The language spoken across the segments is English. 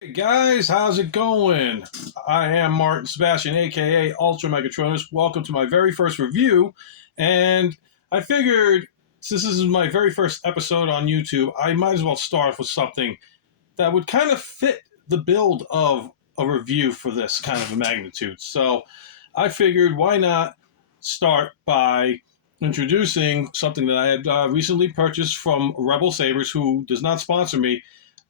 Hey guys, how's it going? I am Martin Sebastian, aka UltraMegatronus. Welcome to my very first review. And I figured, since this is my very first episode on YouTube, I might as well start with something that would kind of fit the build of a review for this kind of a magnitude. So I figured, why not start by introducing something that I had recently purchased from Rebel Sabers, who does not sponsor me.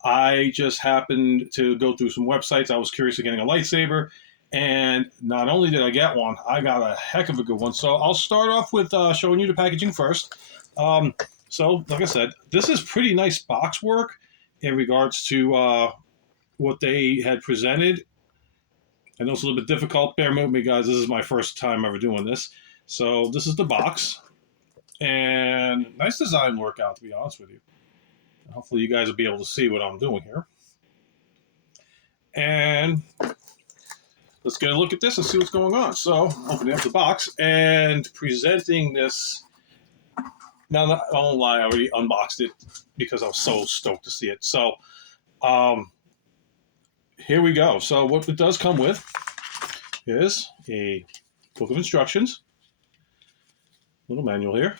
I just happened to go through some websites. I was curious of getting a lightsaber, and not only did I get one, I got a heck of a good one. So I'll start off with showing you the packaging first. So, like I said, this is pretty nice box work in regards to what they had presented. I know it's a little bit difficult. Bear with me, guys. This is my first time ever doing this. So this is the box, and nice design work out, to be honest with you. Hopefully you guys will be able to see what I'm doing here. And let's get a look at this and see what's going on. So, opening up the box and presenting this. Now, I won't lie, I already unboxed it because I was so stoked to see it. So, here we go. So, what it does come with is a book of instructions, little manual here.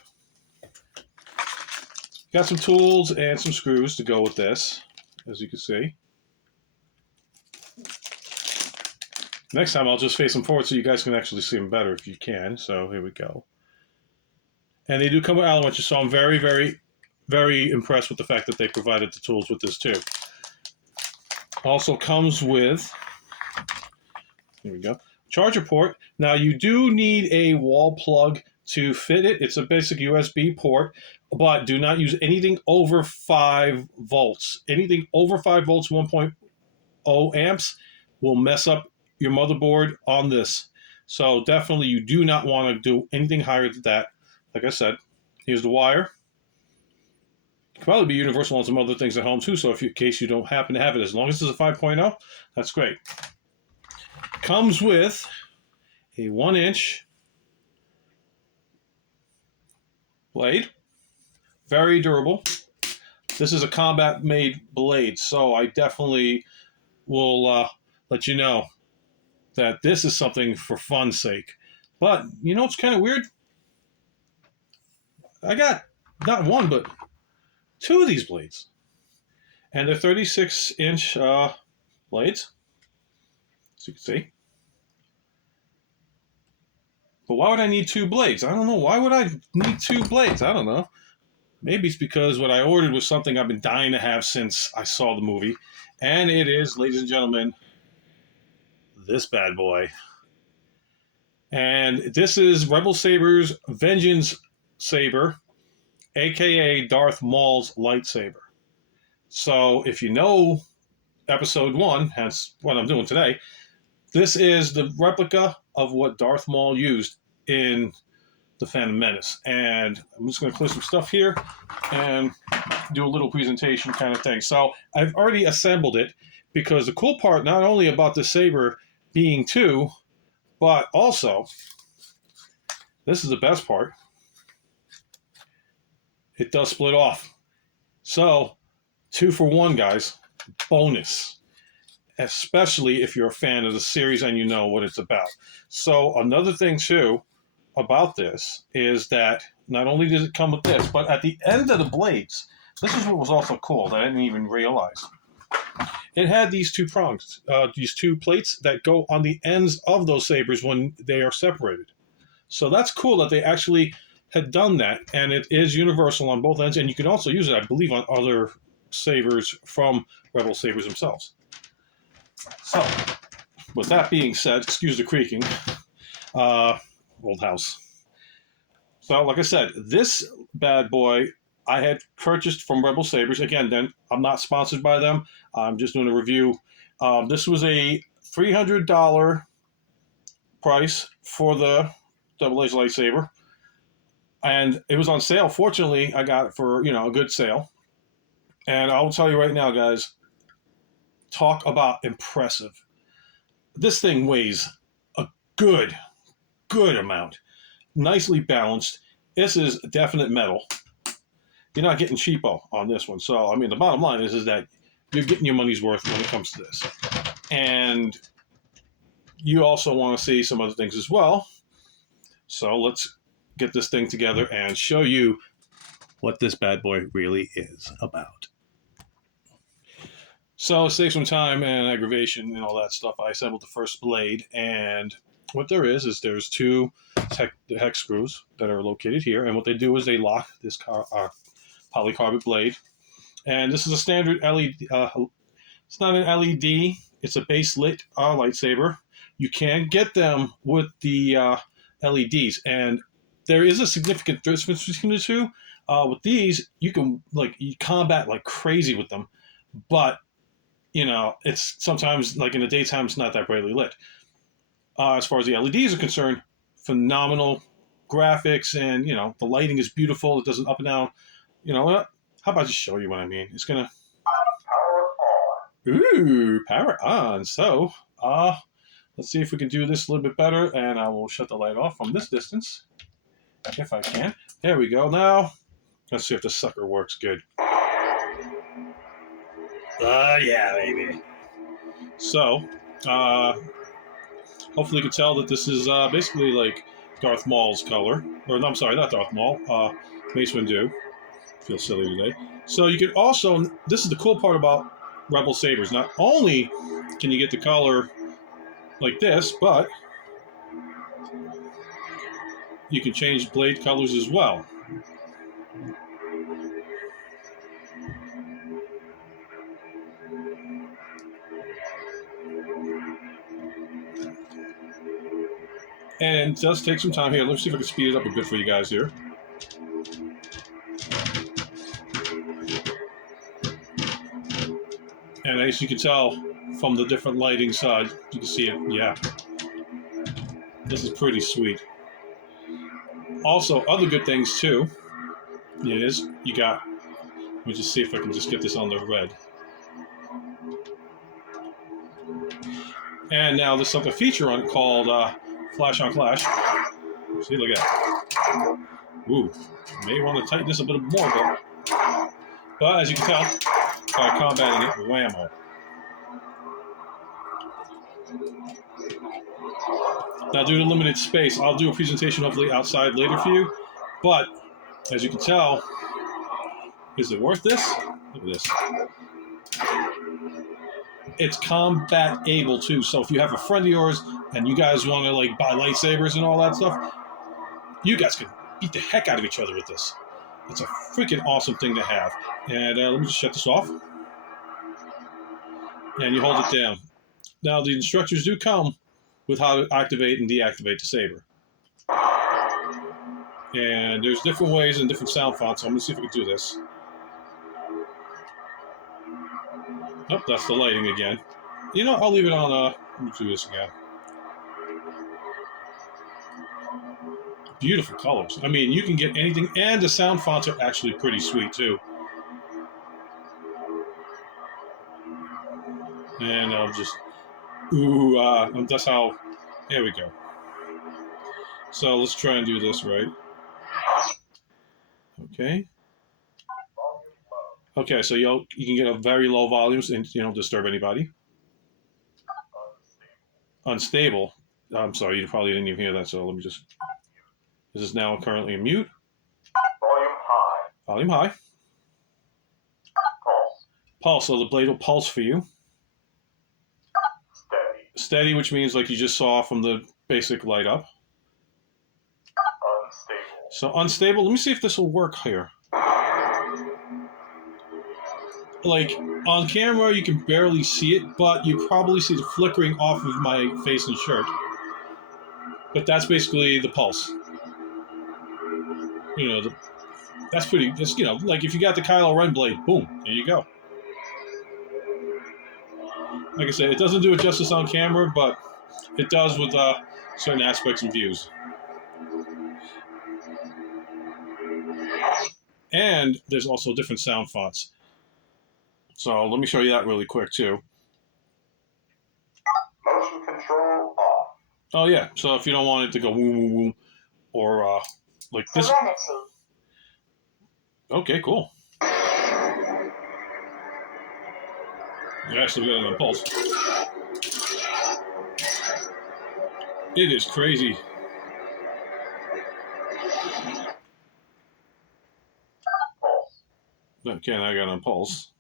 Got some tools and some screws to go with this, as you can see. Next time I'll just face them forward so you guys can actually see them better if you can. So here we go. And they do come with Allen wrenches, so I'm very, very, very impressed with the fact that they provided the tools with this too. Also comes with, here we go, charger port. Now you do need a wall plug to fit it. It's a basic USB port, but do not use anything over 5 volts. Anything over 5 volts, 1.0 amps, will mess up your motherboard on this. So definitely you do not want to do anything higher than that. Like I said, here's the wire. It can probably be universal on some other things at home too, so in case you don't happen to have it, as long as it's a 5.0, that's great. Comes with a 1-inch blade, very durable. This is a combat-made blade, so I definitely will let you know that this is something for fun's sake. But you know, it's kind of weird. I got not one, but 2 of these blades, and they're 36-inch blades, as you can see. But why would I need 2 blades? I don't know. Why would I need 2 blades? I don't know. Maybe it's because what I ordered was something I've been dying to have since I saw the movie. And it is, ladies and gentlemen, this bad boy. And this is Rebel Saber's Vengeance Saber, a.k.a. Darth Maul's lightsaber. So if you know Episode 1, hence what I'm doing today, this is the replica of what Darth Maul used in The Phantom Menace. And I'm just going to clear some stuff here and do a little presentation kind of thing. So I've already assembled it, because the cool part, not only about the saber being 2, but also, this is the best part, it does split off. So 2 for 1, guys. Bonus. Especially if you're a fan of the series and you know what it's about. So another thing too about this is that not only does it come with this, but at the end of the blades, this is what was also cool that I didn't even realize. It had these 2 prongs, these 2 plates that go on the ends of those sabers when they are separated. So that's cool that they actually had done that, and it is universal on both ends, and you can also use it, I believe, on other sabers from Rebel Sabers themselves. So, with that being said, excuse the creaking, old house. So, like I said, this bad boy I had purchased from Rebel Sabers. Again, then I'm not sponsored by them. I'm just doing a review. This was a $300 price for the Double Edged lightsaber, and it was on sale. Fortunately, I got it for a good sale. And I'll tell you right now, guys. Talk about impressive. This thing weighs a good amount. Nicely balanced. This is definite metal. You're not getting cheapo on this one. So, I mean, the bottom line is that you're getting your money's worth when it comes to this. And you also want to see some other things as well. So let's get this thing together and show you what this bad boy really is about. So to save some time and aggravation and all that stuff, I assembled the first blade. And what there is there's two hex screws that are located here. And what they do is they lock this polycarbonate blade. And this is a standard LED. It's not an LED. It's a base lit lightsaber. You can get them with the LEDs, and there is a significant difference between the two. With these, you can you combat like crazy with them, but it's sometimes like in the daytime, it's not that brightly lit. As far as the LEDs are concerned, phenomenal graphics, and the lighting is beautiful. It doesn't up and down. How about I just show you what I mean? It's gonna power on. So let's see if we can do this a little bit better, and I will shut the light off from this distance if I can. There we go. Now let's see if the sucker works good. Yeah, baby. So hopefully you can tell that this is basically like Darth Maul's color, or no, I'm sorry, not Darth Maul. Mace Windu. Feel silly today. So you can also, this is the cool part about Rebel sabers. Not only can you get the color like this, but you can change blade colors as well. And it does take some time here. Let's see if I can speed it up a bit for you guys here. And as you can tell from the different lighting side, you can see it. Yeah. This is pretty sweet. Also, other good things too is you got, let me just see if I can just get this on the red. And now there's something feature on called Flash on Flash. See, look at that. Ooh, may want to tighten this a bit more, but as you can tell, by combating it, whammo. Now, due to limited space, I'll do a presentation hopefully outside later for you. But as you can tell, is it worth this? Look at this. It's combat able too. So if you have a friend of yours and you guys want to buy lightsabers and all that stuff, you guys can beat the heck out of each other with this. It's a freaking awesome thing to have. And let me just shut this off. And you hold it down. Now the instructions do come with how to activate and deactivate the saber. And there's different ways and different sound fonts, so I'm going to see if we can do this. Oh, that's the lighting again. I'll leave it on, let me do this again. Beautiful colors. I mean, you can get anything, and the sound fonts are actually pretty sweet, too. And I'll just, that's how, there we go. So let's try and do this right. Okay. Okay, so you can get a very low volumes and you don't disturb anybody. Unstable. I'm sorry, you probably didn't even hear that, so let me just, this is now currently in mute. Volume high. Volume high. Pulse. Pulse, so the blade will pulse for you. Steady. Steady, which means like you just saw from the basic light up. Unstable. So unstable, let me see if this will work here. Like, on camera, you can barely see it, but you probably see the flickering off of my face and shirt. But that's basically the pulse. That's pretty, like if you got the Kylo Ren blade, boom, there you go. Like I said, it doesn't do it justice on camera, but it does with certain aspects and views. And there's also different sound fonts. So let me show you that really quick too. Motion control off. Oh yeah, so if you don't want it to go woo woo woo, or like this. Serenity. Okay, cool. You actually got an impulse. It is crazy. Pulse. Again, I got an impulse.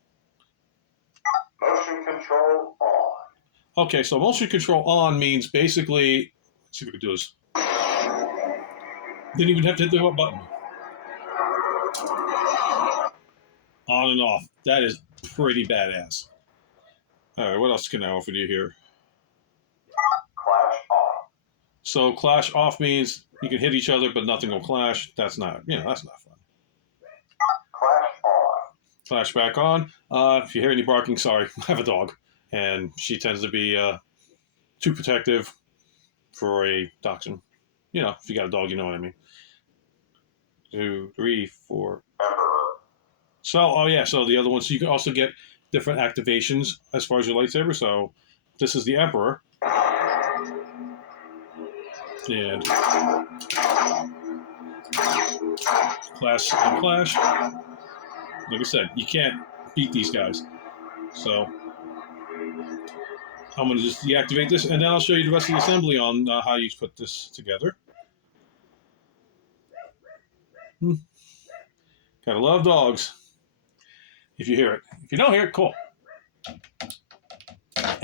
Motion control on. Okay, so motion control on means basically, let's see if we can do this. Didn't even have to hit the button. On and off. That is pretty badass. All right, what else can I offer you here? Clash off. So clash off means you can hit each other, but nothing will clash. That's not, that's not fun. Clash on. Clash back on. If you hear any barking, sorry, I have a dog, and she tends to be too protective for a dachshund. If you got a dog, you know what I mean. 2, 3, 4. Emperor. So the other one. So you can also get different activations as far as your lightsaber. So this is the Emperor. And clash and clash. Like I said, you can't beat these guys. So I'm going to just deactivate this, and then I'll show you the rest of the assembly on how you put this together. Gotta love dogs. If you hear it. If you don't hear it, cool.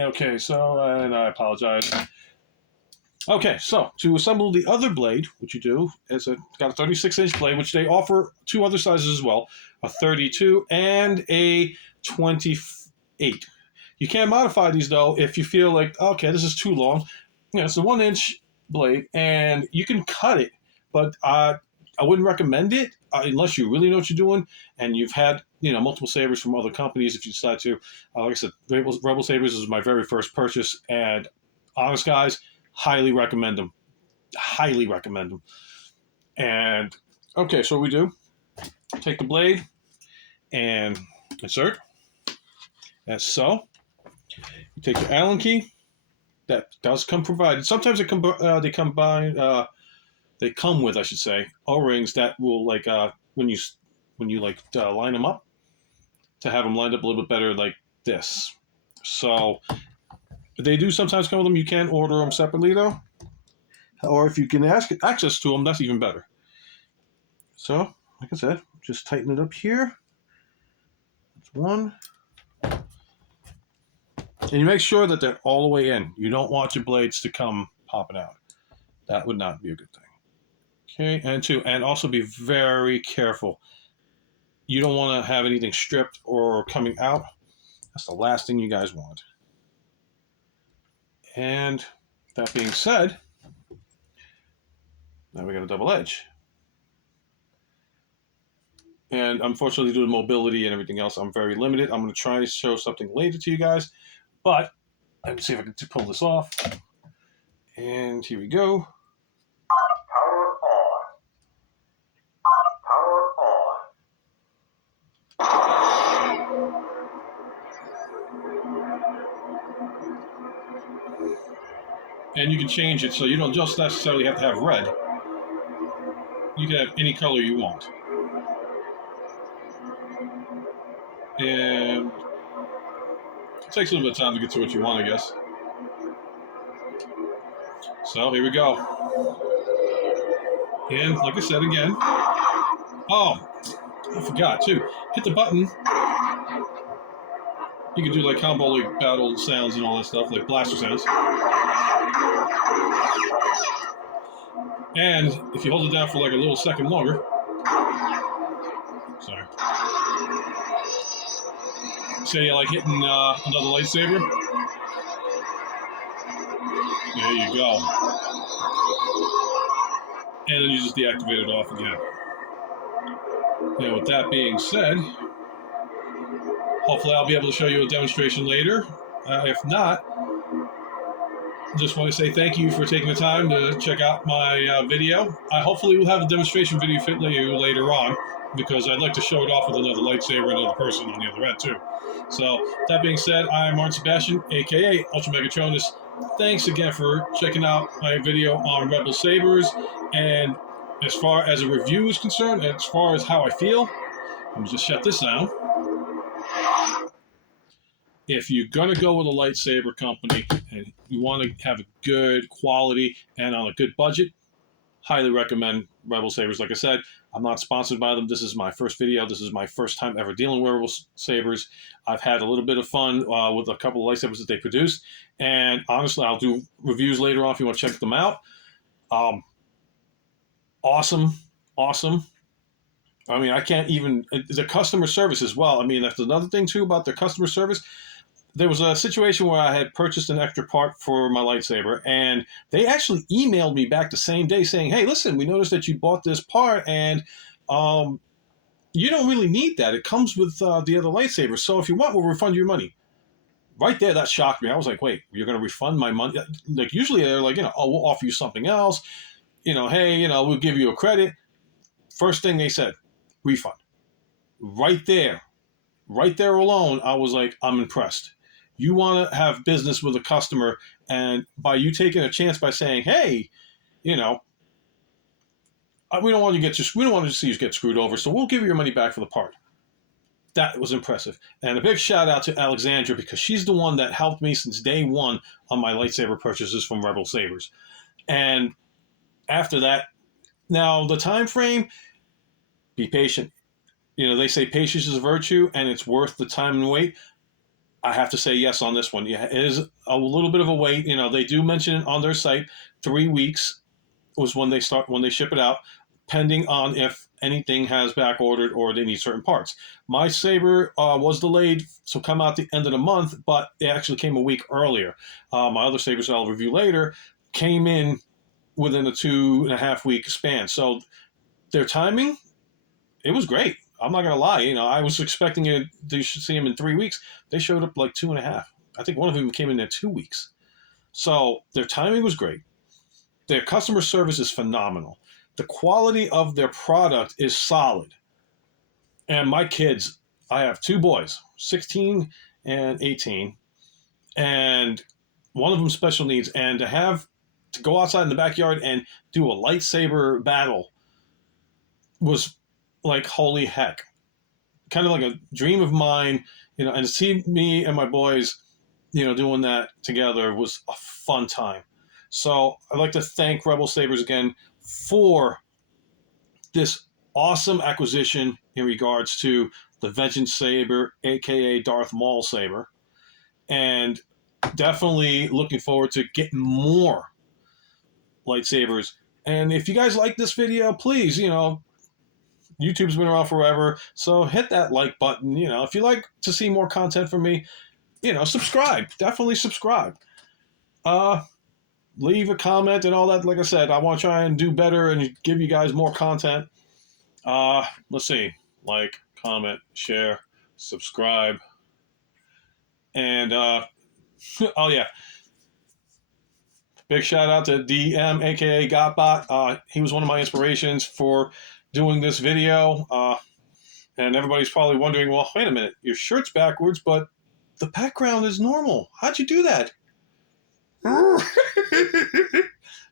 Okay, so, and I apologize. Okay, so to assemble the other blade, what you do is it's got a 36-inch blade, which they offer 2 other sizes as well, a 32 and a 28. You can modify these, though, if you feel like, okay, this is too long. It's a 1-inch blade, and you can cut it, but I wouldn't recommend it unless you really know what you're doing, and you've had multiple sabers from other companies. If you decide to, like I said, Rebel Sabers is my very first purchase, and honest guys, highly recommend them. Highly recommend them. And okay, so we do take the blade and insert, as so. You take your Allen key. That does come provided. Sometimes they come with, I should say, O-rings that will when you line them up, to have them lined up a little bit better like this. So they do sometimes come with them. You can order them separately though, or if you can access to them, that's even better. So like I said, just tighten it up here. That's one. And you make sure that they're all the way in. You don't want your blades to come popping out. That would not be a good thing. Okay, and 2, and also be very careful. You don't want to have anything stripped or coming out. That's the last thing you guys want. And that being said, now we got a double edge. And unfortunately, due to mobility and everything else, I'm very limited. I'm going to try to show something later to you guys, but let me see if I can pull this off. And here we go. Power on. Power on. And you can change it so you don't just necessarily have to have red. You can have any color you want. And it takes a little bit of time to get to what you want, I guess. So here we go. And like I said again, oh, I forgot too. Hit the button. You can do like combo like battle sounds and all that stuff, like blaster sounds. And if you hold it down for like a little second longer, sorry. Say you like hitting another lightsaber. There you go. And then you just deactivate it off again. Now with that being said, hopefully I'll be able to show you a demonstration later. If not, just want to say thank you for taking the time to check out my video. I hopefully will have a demonstration video fit you later on, because I'd like to show it off with another lightsaber and another person on the other end too. So that being said, I'm Martin Sebastian, aka UltraMegatronus. Thanks again for checking out my video on Rebel Sabers. And as far as a review is concerned, as far as how I feel, let me just shut this down. if you're going to go with a lightsaber company and you want to have a good quality and on a good budget, highly recommend Rebel Sabers. Like I said, I'm not sponsored by them. This is my first video. This is my first time ever dealing with Rebel Sabers. I've had a little bit of fun with a couple of lightsabers that they produce. And honestly, I'll do reviews later on if you want to check them out. Awesome. I mean, I can't even, the customer service as well. I mean, that's another thing too about their customer service. There was a situation where I had purchased an extra part for my lightsaber, and they actually emailed me back the same day saying, hey, listen, we noticed that you bought this part, and you don't really need that. It comes with the other lightsaber. So if you want, we'll refund your money. Right there, that shocked me. I was like, wait, you're going to refund my money? Like, usually they're like, oh, we'll offer you something else. Hey, we'll give you a credit. First thing they said, refund. Right there alone, I was like, I'm impressed. You want to have business with a customer, and by you taking a chance by saying, hey, we don't want to see you get screwed over, so we'll give you your money back for the part. That was impressive. And a big shout out to Alexandra, because she's the one that helped me since day one on my lightsaber purchases from Rebel Sabers. And after that, now the time frame, be patient. They say patience is a virtue, and it's worth the time and wait. I have to say yes on this one. Yeah, it is a little bit of a wait. They do mention it on their site. 3 weeks was when they ship it out, pending on if anything has back ordered or they need certain parts. My saber was delayed, so come out the end of the month, but it actually came a week earlier. My other sabers that I'll review later came in within a 2.5 week span. So their timing, it was great. I'm not gonna lie. I was expecting it. They should see them in 3 weeks. They showed up like 2.5. I think one of them came in 2 weeks. So their timing was great. Their customer service is phenomenal. The quality of their product is solid. And my kids, I have 2 boys, 16 and 18, and one of them special needs. And to go outside in the backyard and do a lightsaber battle was like, holy heck. Kind of like a dream of mine, and to see me and my boys, doing that together was a fun time. So I'd like to thank Rebel Sabers again for this awesome acquisition in regards to the Vengeance Saber, aka Darth Maul Saber, and definitely looking forward to getting more lightsabers. And if you guys like this video, please, YouTube's been around forever, so hit that like button. If you like to see more content from me, subscribe. Definitely subscribe. Leave a comment and all that. Like I said, I want to try and do better and give you guys more content. Let's see. Like, comment, share, subscribe. And, oh yeah. Big shout out to DM, aka Gotbot. He was one of my inspirations for doing this video, and everybody's probably wondering, well, wait a minute, your shirt's backwards, but the background is normal. How'd you do that? The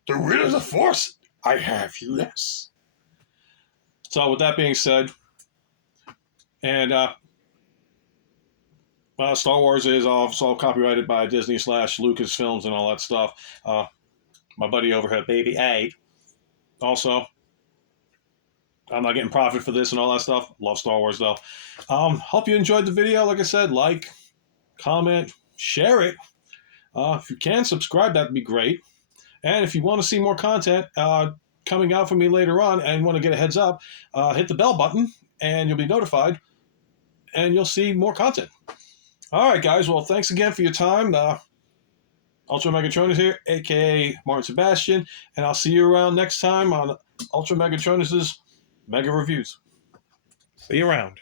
rid of the Force, I have less. So with that being said, and Star Wars is also copyrighted by Disney / Lucasfilms and all that stuff. My buddy over here, Baby 8, also. I'm not getting profit for this and all that stuff. Love Star Wars, though. Hope you enjoyed the video. Like I said, like, comment, share it. If you can, subscribe. That'd be great. And if you want to see more content coming out from me later on and want to get a heads up, hit the bell button, and you'll be notified, and you'll see more content. All right, guys. Well, thanks again for your time. UltraMegatronus here, a.k.a. Martin Sebastian, and I'll see you around next time on UltraMegatronus' Mega Reviews. See you around.